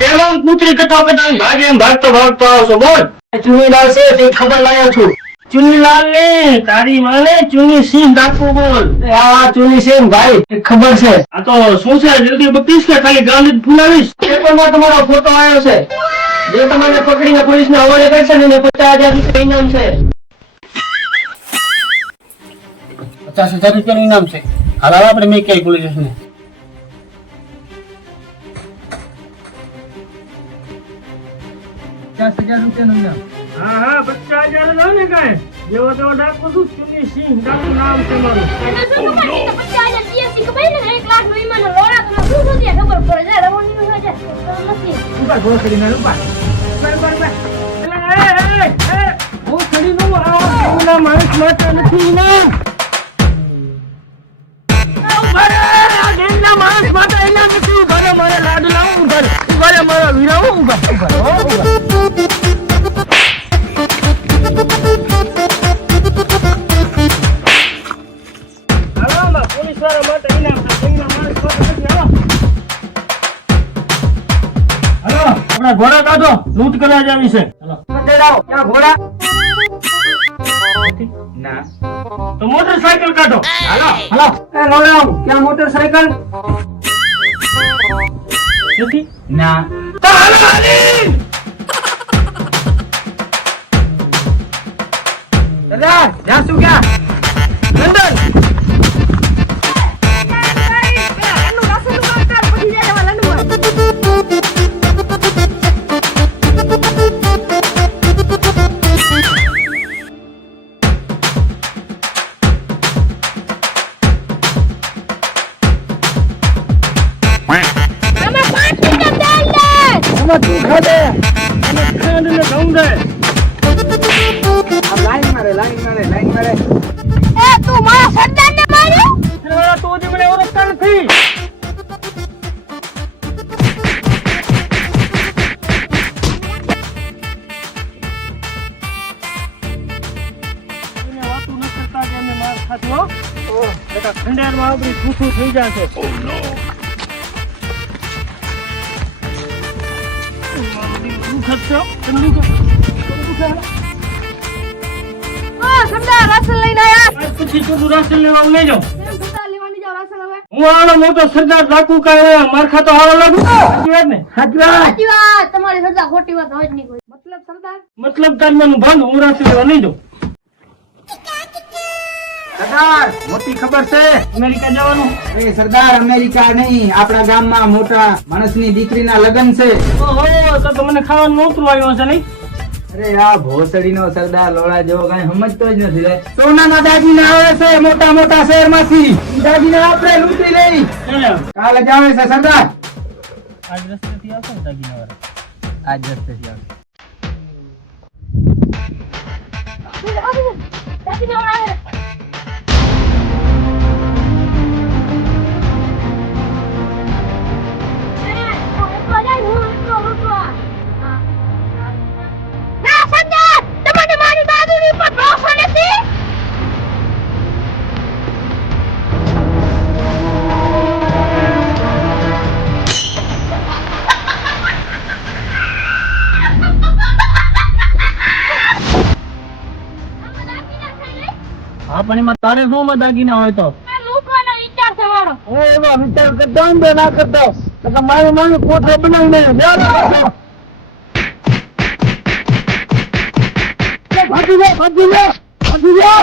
એમાં કૂતરી કટાવ કટાવ ભાગે એમ ભાગતો ભાગતો આવશો બોલ. ચુનીલાલ છે તે ખબર લાવ્યો છું. ચુનીલાલ ને તારી માને ચુની સિંહ ડાકુ બોલ. આ ચુની સિંહ ભાઈ ખબર છે. આ તો શું છે જલ્દી બત્રીસ કે ખાલી ગાંધી ફૂલાવીશ. પેપરમાં તમારો ફોટો આવ્યો છે. જે તમારે પકડીને પોલીસને હવાલે કરશે ને એને 50,000 રૂપિયા ઇનામ છે. 50,000 રૂપિયાનું ઇનામ છે. હાલ આપણે મેં ક્યાંય પોલીસ સ્ટેશન. હા હા 50,000 લો ને કાંઈ. જેવો તેવો ડાકુ છું ચુની સિંહ ડાકુ નામ છે મારું. ઉભા ઘોસડી ના ઉભા. ઘોસડી નું આ માણસ માતા નથી ના. માણસ માતા એના નથી. ઉભા મારે લાડુ લાવું. ઉભા મારા વીરાવું. ઉભા પોલીસ વાળા માટે ઇનામ છે. માણસ માતા નથી. હાલો આપણા ઘોડા કાઢો. લૂંટ કરવા જ આવી છે. ક્યાં ઘોડા ના તો મોટરસાયકલ કાઢો. હાલો હાલો એ લોડાવ ક્યાં મોટરસાયકલ નથી ના તો હાલો હાલી સરદાર જાસુ ક્યાં લંડન. લાઈન મારે એ તું મારા સરદારને માર્યો. તું હજી મને ઓળખતા નથી. વાતું ન કરતા કે અમે માર ખાતો બેટા ખંડેરમાં આપણી ખુશું થઈ જશે. મોટો સરદાર ડાકુ કાંઈ માર ખાતો હારો લાગુ. સાચી વાત તમારી સરદાર ખોટી વાત હોય જ નહીં. મતલબ સરદાર મતલબ તારનું ભાન હું રાસી લેવા નહીં જાઉં. સરદાર મોટી ખબર છે અમેરિકા જવાનું. એ સરદાર અમેરિકા નહીં, આપણા ગામમાં મોટા માણસની દીકરીના લગ્ન છે. ઓહો તો મને ખાવાનું નોતરું આવ્યો છે નહીં. અરે આ ભોસડીનો સરદાર લોડા જેવો કઈ સમજતો જ નથી રે. સોનાના દાગીના આવે છે મોટા મોટા શહેરમાંથી. દાગીના આપણે લૂંટી લઈ. કાલે જ આવે છે સરદાર. આજ રસ્તેથી આવશે ને દાગીના વાળા. આજ રસ્તેથી આવશે. હા પણ એમાં તારે શું માં દાગીના હોય તો વિચાર કરતા હું ના કરતા મારું મારું કોઠો બનાવીને ભાગી જા.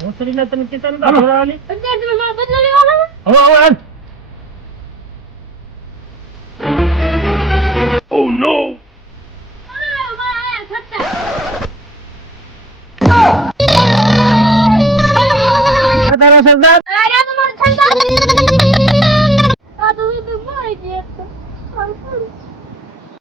ભોસડીને તને કિશન હવે Oh no! સરદાર અરે તમારો સરદાર આ તો મારી દે